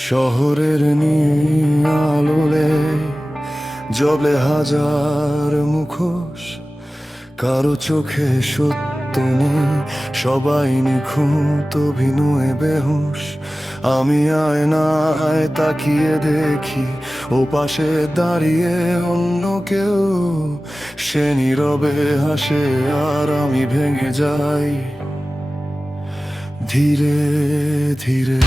শহরের আলোলে জবলে হাজার মুখোশ, কারো চোখে সত্য নেই, সবাই নিখুঁত অভিনয়ে বেহুশ। আমি আয়নায় তাকিয়ে দেখি ও পাশে দাঁড়িয়ে অন্য কেউ, সে নীরবে হাসে আর আমি ভেঙে যাই ধীরে ধীরে।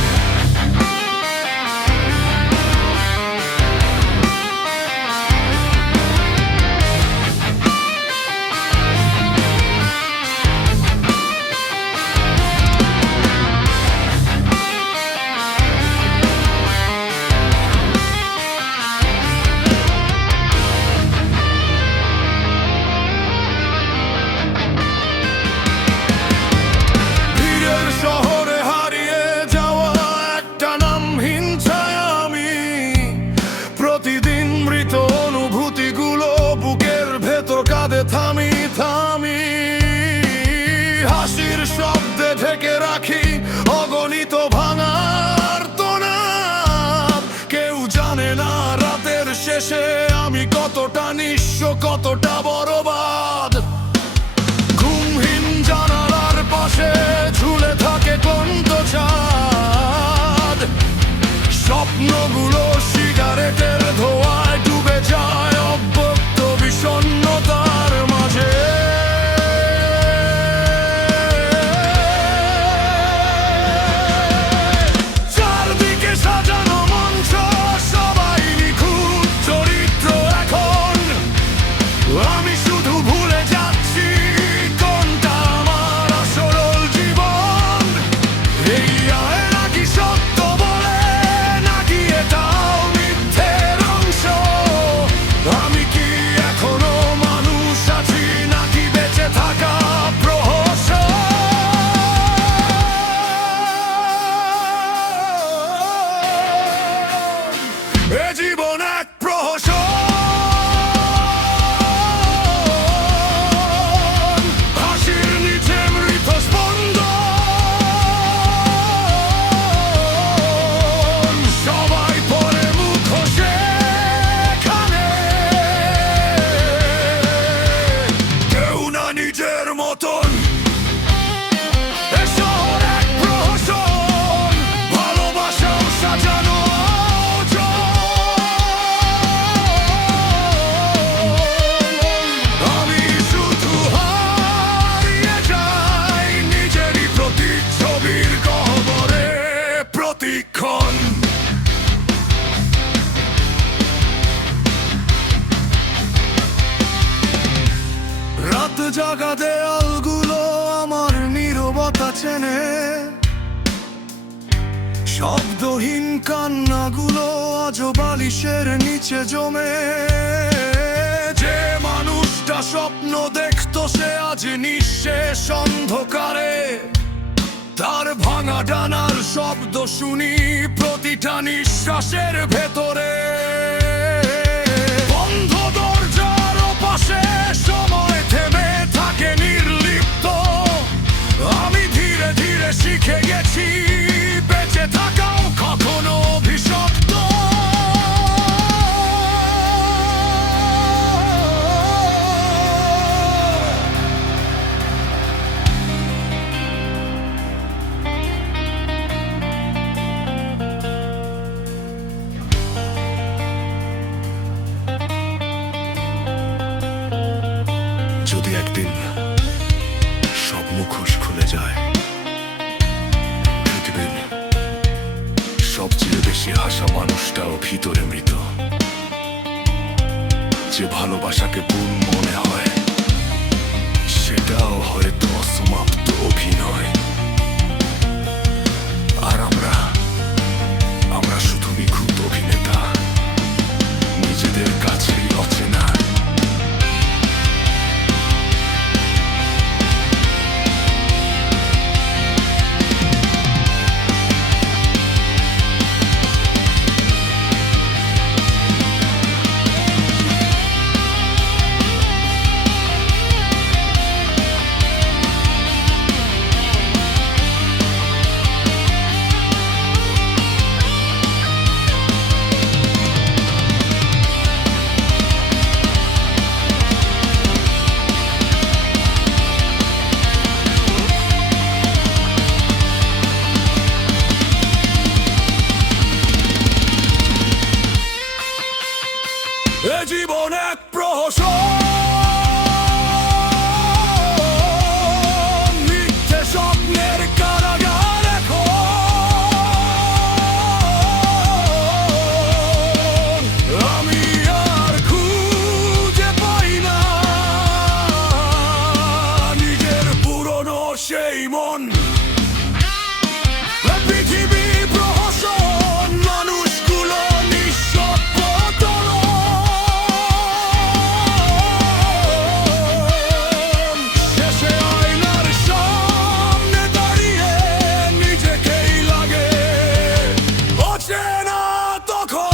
থামি থামি হাসির শব্দে ঢেকে রাখি অগণিত ভাঙার তোনাব। কেউ জানে না রাতের শেষে আমি কতটা নিঃস্ব, কতটা বরবাদ। ঘুমহীন জানালার পাশে ঝুলে থাকে ক্লান্ত চাঁদ, স্বপ্নগুলো সিগারেটের ধোঁয়ায় ডুবে যায় অব্যক্ত বিষণ্ণতার মাঝে। চারদিকে সাজানো মঞ্চ, সবাই নিখুঁত চরিত্র এখন। আমি শুধু ভুলে যাচ্ছি কোনটা আমার আসল জীবন। এই আয়না কি সত্য বলে নাকি এটাও মিথ্যের অংশ? আমি কি এখনো মানুষ আছি নাকি বেঁচে থাকা প্রহসন? এ জীবন এক প্রহসন, হাসির নিচে মৃত স্পন্দন। সবাই পরে মুখোশে এখানে, কেউ না নিজের মতন। এ শহর এক প্রহসন, ভালোবাসাও সাজানো আমি শুধু হারিয়ে যাই নিজেরই প্রতিচ্ছবির গহ্বরে প্রতিক্ষণ। রাত জাগা দেয়ালগুলো আমার নীরবতা চেনে, শব্দহীন কান্নাগুলো আজ বালিশের নিচে জমে। যে মানুষটা স্বপ্ন দেখতো সে আজ নিঃশেষ অন্ধকারে, তার ভাঙা ডানার শব্দ শুনি প্রতিটা নিঃশ্বাসের ভেতরে। বন্ধ দরজার পাশে সময় থেমে থাকে নির্লিপ্ত। আমি ধীরে ধীরে শিখে গেছি বেঁচে থাকাও কখনো অভিশপ্ত। যদি একদিন সব মুখোশ খুলে যায়, পৃথিবীর সবচেয়ে বেশি হাসা মানুষটাও ভিতরে মৃত। যে ভালোবাসাকে পূর্ণ মনে হয় সেটাও হয়তো অসমাপ্ত অভিনয়। আর আমরা শুধু নিখুঁত অভিনেতা, নিজেদের কাছেই অচেনা। সেই মন পৃথিবী প্রহসন মানুষগুলো নিঃস্বতন শেষে আয়নার সামনে দাঁড়িয়ে নিজেকেই লাগে অচেনা তখন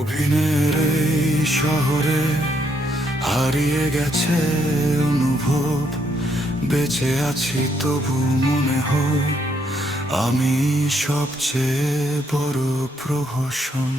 অভিনয়ের এই শহরে হারিয়ে গেছে অনুভব বেঁচে আছি তবু মনে হয় আমি সবচেয়ে বড় প্রহসন।